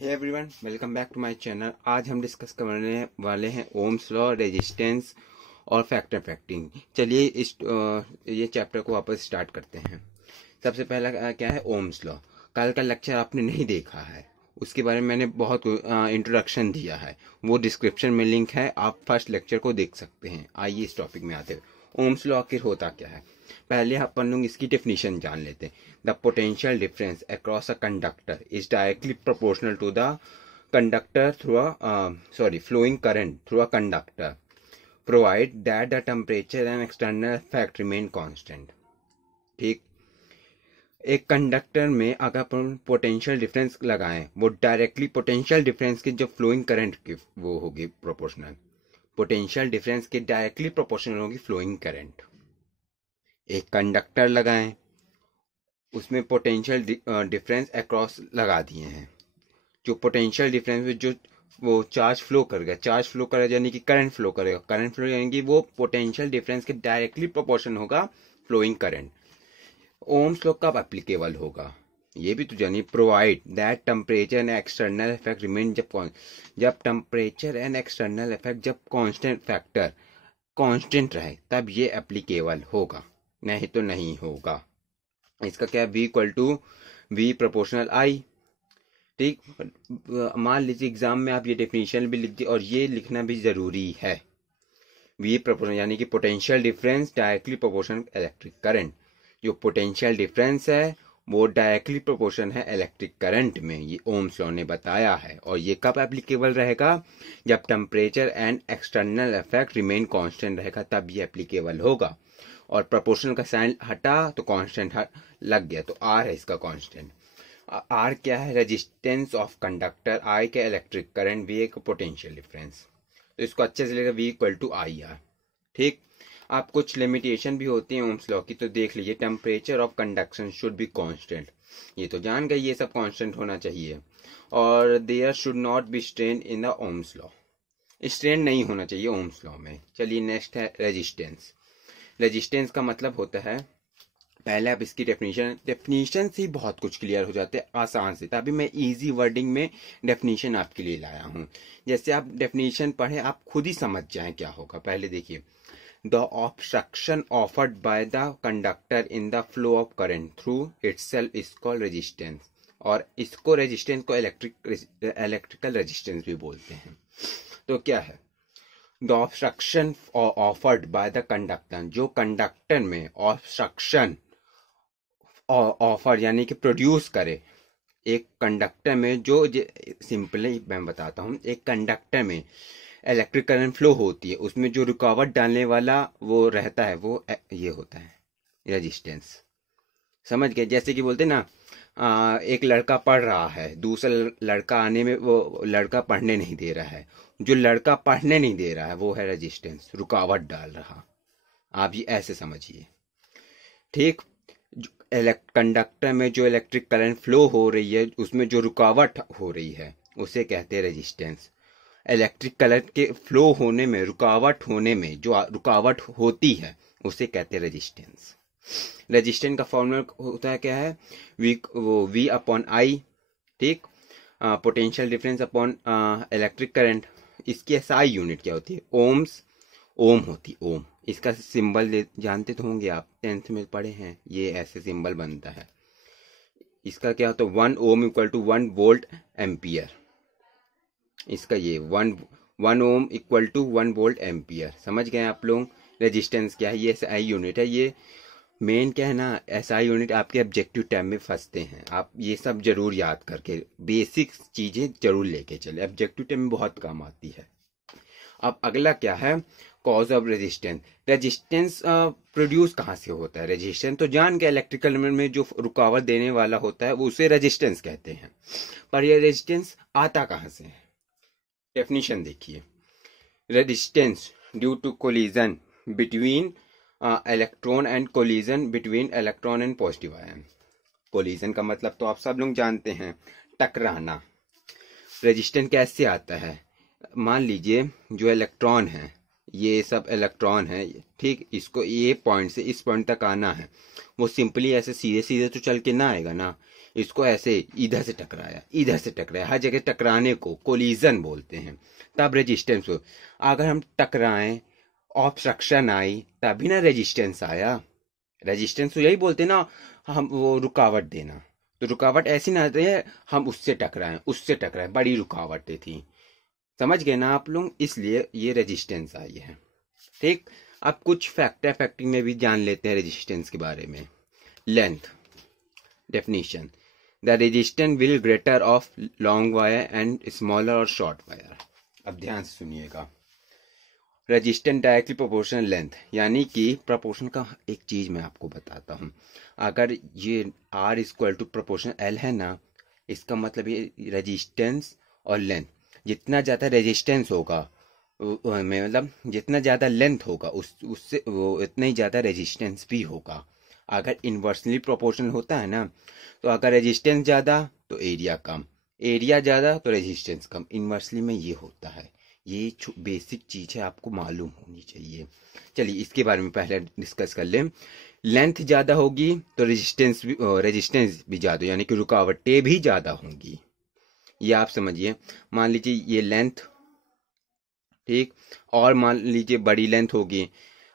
Hey everyone, welcome back to my channel. आज हम discuss करने वाले हैं ओम्स लॉ, रेजिस्टेंस और फैक्टर फैक्टिंग। चलिए ये चैप्टर को वापस स्टार्ट करते हैं। सबसे पहला क्या है, ओम्स लॉ। कल का लेक्चर आपने नहीं देखा है, उसके बारे में मैंने बहुत इंट्रोडक्शन दिया है, वो डिस्क्रिप्शन में लिंक है, आप फर्स्ट लेक्चर को देख सकते हैं। आइए इस टॉपिक में आते हैं। ओम्स लॉ आखिर होता क्या है, पहले अपन लोग इसकी डेफिनेशन जान लेते हैं। The potential difference across a conductor is directly proportional to the conductor through flowing current through a conductor, provide that the temperature and external effect remain constant। ठीक, एक कंडक्टर में अगर अपन पोटेंशियल डिफरेंस लगाएं, वो directly potential difference के जो flowing current की वो होगी प्रोपोर्शनल। पोटेंशियल डिफरेंस के डायरेक्टली प्रोपोर्शनल होगी फ्लोइंग करंट। एक कंडक्टर लगाएं, उसमें पोटेंशियल डिफरेंस अक्रॉस लगा दिए हैं। जो पोटेंशियल डिफरेंस में जो वो चार्ज फ्लो करेगा यानी कि करंट फ्लो करेगा। करंट फ्लो यानी कि वो पोटेंशियल डिफरेंस के डायरेक्टली प्रोपोर्शन होगा फ्लोइंग करंट। ओम्स लॉ कब एप्लीकेबल होगा ये भी तो जानिए। Provide that temperature and external effect remain, जब टेम्परेचर एंड एक्सटर्नल इफेक्ट जब कांस्टेंट फैक्टर कांस्टेंट रहे तब ये एप्लीकेबल होगा, नहीं तो नहीं होगा। इसका क्या, v equal to V proportional I. ठीक, मान लीजिए एग्जाम में आप ये डेफिनेशन भी लिख दिए, और ये लिखना भी जरूरी है। वी प्रोपोर्शनल यानी कि potential difference directly proportional electric current. जो पोटेंशियल डिफरेंस है वो डायरेक्टली प्रोपोर्शन है इलेक्ट्रिक करंट में, ये ओम्स लॉ ने बताया है। और ये कब एप्लीकेबल रहेगा, जब temperature and external effect remain constant रहेगा, तब ये एप्लीकेबल होगा। और प्रोपोर्शनल का साइन हटा तो कांस्टेंट लग गया, तो आर है इसका कांस्टेंट। आर क्या है, रेजिस्टेंस ऑफ कंडक्टर। आई क्या, इलेक्ट्रिक करंट। वी एक पोटेंशियल डिफरेंस, तो इसको अच्छे से लेगा, V equal to I R. ठीक, आप कुछ लिमिटेशन भी होती है ओम्स लॉ की, तो देख लीजिए। Temperature of conduction should be constant, ये तो जान गए, ये सब कांस्टेंट होना चाहिए। और there should not be strain in the Ohm's law, strain नहीं होना चाहिए ओम्स लॉ में। चलिए नेक्स्ट है रेजिस्टेंस। रेजिस्टेंस का मतलब होता है, पहले आप इसकी डेफिनेशन से ही बहुत कुछ क्लियर हो जाते हैं आसान से, तभी मैं इजी वर्डिंग में डेफिनेशन आपके लिए लाया हूं। जैसे आप डेफिनेशन पढ़े, आप खुद ही समझ जाएं क्या होगा। पहले देखिए, the obstruction offered by the conductor in the flow of current through itself is called resistance. और इसको रेजिस्टेंस को इलेक्ट्रिकल रेजिस्टेंस भी बोलते हैं। तो क्या है, the obstruction offered by the conductor, जो कंडक्टर में ऑब्स्ट्रक्शन ऑफर यानी कि प्रोड्यूस करे। एक कंडक्टर में जो सिंपली मैं बताता हूँ, एक कंडक्टर में इलेक्ट्रिक करंट फ्लो होती है, उसमें जो रुकावट डालने वाला वो रहता है, वो ये होता है रेजिस्टेंस। समझ गए, जैसे कि बोलते ना, एक लड़का पढ़ रहा है, दूसरा लड़का आने में वो लड़का पढ़ने नहीं दे रहा है। जो लड़का पढ़ने नहीं दे रहा है वो है रेजिस्टेंस, रुकावट डाल रहा। आप ये ऐसे समझिए। ठीक, कंडक्टर में जो इलेक्ट्रिक करंट फ्लो हो रही है, उसमें जो रुकावट हो रही है उसे कहते हैं रेजिस्टेंस। इलेक्ट्रिक करंट के फ्लो होने में, रुकावट होने में जो रुकावट होती है उसे कहते हैं रेजिस्टेंस। रेजिस्टेंस का फॉर्मूला होता है क्या है, वी अपॉन आई। ठीक, potential difference upon electric current. इसकी एसआई यूनिट क्या होती है, ओम्स, ओम होती ओम। इसका सिंबल जानते तो होंगे आप, 10th में पढ़े हैं, ये ऐसे सिंबल बनता है। इसका क्या होता है, 1 ohm equal to 1 volt ampere. इसका ये 1 ohm equal to 1 volt ampere. समझ गए आप लोग रेजिस्टेंस क्या है, ये एसआई यूनिट है। ये मेन क्या है ना, एसआई यूनिट आपके ऑब्जेक्टिव टाइम में फंसते हैं, आप ये सब जरूर याद करके बेसिक चीजें जरूर लेके चले, ऑब्जेक्टिव टाइम में बहुत काम आती है। अब अगला क्या है, cause of resistance. Resistance produce कहाँ से होता है, रेजिस्टेंस तो जान के इलेक्ट्रिकल में जो रुकावट देने वाला होता है वो उसे रेजिस्टेंस कहते हैं। पर ये रेजिस्टेंस आता कहाँ से है, डेफिनेशन देखिए। Resistance due to collision between electron and collision between electron and positive ion. Collision का मतलब तो आप सब लोग जानते हैं, टकराना। रेजिस्टेंस कैसे आता है, मान लीजिए जो इलेक्ट्रॉन है, ये सब इलेक्ट्रॉन है, ठीक, इसको ये पॉइंट से इस पॉइंट तक आना है, वो सिंपली ऐसे सीधे सीधे तो चल के ना आएगा ना, इसको ऐसे इधर से टकराया, इधर से टकराया, हर जगह टकराने को कोलिजन बोलते हैं, तब रेजिस्टेंस हो। अगर हम टकराएं, ऑब्स्ट्रक्शन आई, तभी ना रेजिस्टेंस आया। रेजिस्टेंस तो यही बोलते ना, हम वो रुकावट देना। तो रुकावट ऐसी ना आती है हम उससे टकराएं, उससे टकराएं, बड़ी रुकावटें थी, समझ गए ना आप लोग, इसलिए ये रेजिस्टेंस आई है। ठीक, अब कुछ फैक्टर अफेक्टिंग में भी जान लेते हैं रेजिस्टेंस के बारे में। Length definition, the resistance will greater of long wire and smaller और शॉर्ट वायर। अब ध्यान से सुनिएगा, रेजिस्टेंस डायरेक्टली प्रोपोर्शनल लेंथ, यानी कि प्रोपोर्शन का एक चीज मैं आपको बताता हूँ। अगर ये R equal to proportion L है ना, इसका मतलब ये रेजिस्टेंस और लेंथ, जितना ज़्यादा रेजिस्टेंस होगा मतलब जितना ज़्यादा लेंथ होगा उससे वो इतना ही ज़्यादा रेजिस्टेंस भी होगा। अगर इन्वर्सली प्रोपोर्शनल होता है ना, तो अगर रेजिस्टेंस ज़्यादा तो एरिया कम, एरिया ज़्यादा तो रेजिस्टेंस कम, इन्वर्सली में ये होता है। ये बेसिक चीज़ है, आपको मालूम होनी चाहिए। चलिए इसके बारे में पहले डिस्कस कर लें। लेंथ ज़्यादा होगी तो रेजिस्टेंस भी ज़्यादा, यानी कि रुकावटें भी ज़्यादा होंगी, ये आप समझिए। मान लीजिए ये लेंथ, ठीक, और मान लीजिए बड़ी लेंथ होगी।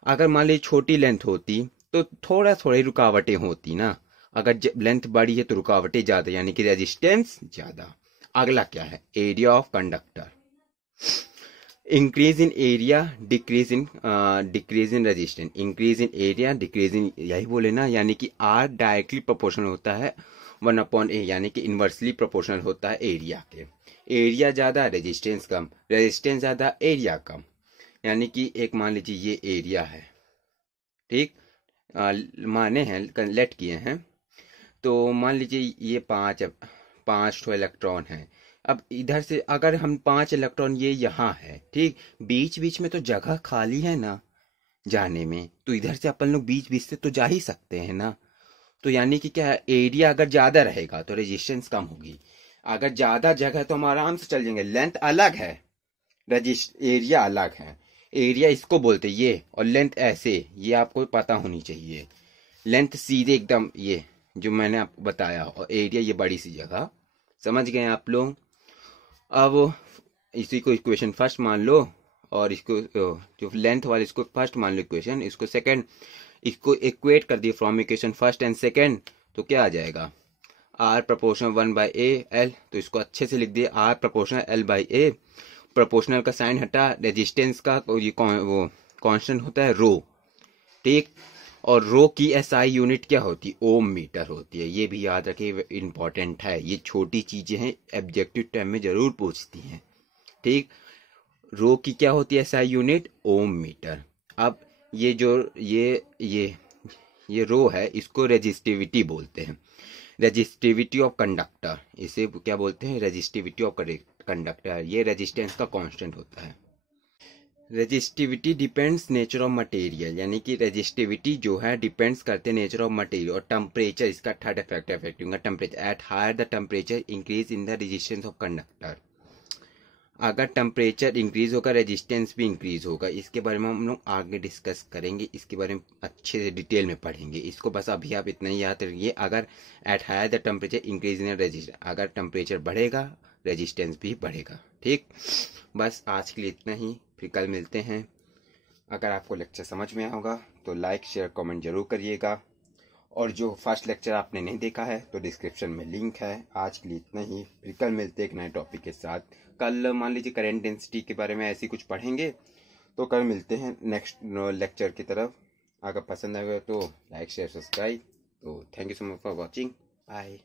अगर मान लीजिए छोटी लेंथ होती तो थोड़ा थोड़ी रुकावटें होती ना, अगर लेंथ बड़ी है तो रुकावटें ज़्यादा, यानी कि रेजिस्टेंस ज़्यादा। अगला क्या है, area of conductor, increase in area decrease in resistance, increase in area decrease in, यही बोले ना, यानी कि R डायरेक्टली प्रोपोर्शनल होता है 1/A, यानी कि इन्वर्सली प्रोपोर्शनल होता है एरिया के। एरिया ज़्यादा रेजिस्टेंस कम, रेजिस्टेंस ज़्यादा एरिया कम, यानी कि एक मान लीजिए ये एरिया है, ठीक, माने हैं लेट किए हैं, तो मान लीजिए ये पाँच ठो इलेक्ट्रॉन है। अब इधर से अगर हम 5 इलेक्ट्रॉन, ये यहाँ है, ठीक, बीच बीच में तो जगह खाली है ना जाने में, तो इधर से अपन लोग बीच बीच से तो जा ही सकते हैं ना। तो यानी कि क्या है, एरिया अगर ज़्यादा रहेगा तो रेजिस्टेंस कम होगी, अगर ज़्यादा जगह है तो हम आराम से चल जाएंगे। लेंथ अलग है, एरिया अलग है। एरिया इसको बोलते ये, और लेंथ ऐसे, ये आपको पता होनी चाहिए। लेंथ सीधे एकदम ये जो मैंने आपको बताया, और एरिया ये बड़ी सी जगह, समझ गए आप लोग। अब इसी को इक्वेशन फर्स्ट मान लो, और इसको जो लेंथ वाले इसको फर्स्ट मान लो इक्वेशन, इसको सेकंड, इसको इक्वेट कर दिए from equation first and second, तो क्या आ जाएगा, R प्रोपोर्शनल 1/A L, तो इसको अच्छे से लिख दिए R प्रोपोर्शनल L/A। प्रोपोर्शनल का साइन हटा, रेजिस्टेंस का ये वो कांस्टेंट होता है रो, ठीक, और रो की SI यूनिट क्या होती है, ओम मीटर होती है। ये भी याद रखिए, इंपॉर्टेंट है, ये छोटी चीजें हैं, ऑब्जेक्टिव टाइम में जरूर पूछती हैं, ठीक। रो की क्या होती है SI यूनिट, ओम मीटर। अब ये जो ये रो है, इसको रेजिस्टिविटी बोलते हैं, रेजिस्टिविटी ऑफ कंडक्टर, इसे क्या बोलते हैं, रेजिस्टिविटी ऑफ कंडक्टर। ये रेजिस्टेंस का कांस्टेंट होता है। Resistivity depends nature of material, यानी कि रेजिस्टिविटी जो है डिपेंड्स करते हैं नेचर ऑफ मटेरियल और टेम्परेचर, इसका थर्ड इफेक्ट होगा temperature. At higher the temperature increase in the resistance of conductor, अगर टेम्परेचर इंक्रीज होगा रेजिस्टेंस भी इंक्रीज होगा। इसके बारे में हम लोग आगे डिस्कस करेंगे, इसके बारे में अच्छे से डिटेल में पढ़ेंगे। इसको बस अभी आप इतना ही याद रखिए, अगर at higher the temperature increase in resistance, अगर टेम्परेचर बढ़ेगा रेजिस्टेंस भी बढ़ेगा, ठीक। बस आज के लिए इतना ही, फिर कल मिलते हैं। अगर आपको लेक्चर समझ में आएगा तो लाइक शेयर कमेंट जरूर करिएगा, और जो फर्स्ट लेक्चर आपने नहीं देखा है तो डिस्क्रिप्शन में लिंक है। आज के लिए इतना ही, फिर कल मिलते हैं एक नए टॉपिक के साथ। कल मान लीजिए करंट डेंसिटी के बारे में ऐसी कुछ पढ़ेंगे, तो कल मिलते हैं नेक्स्ट लेक्चर की तरफ। अगर पसंद आएगा तो लाइक शेयर सब्सक्राइब। तो thank you so much for watching, bye.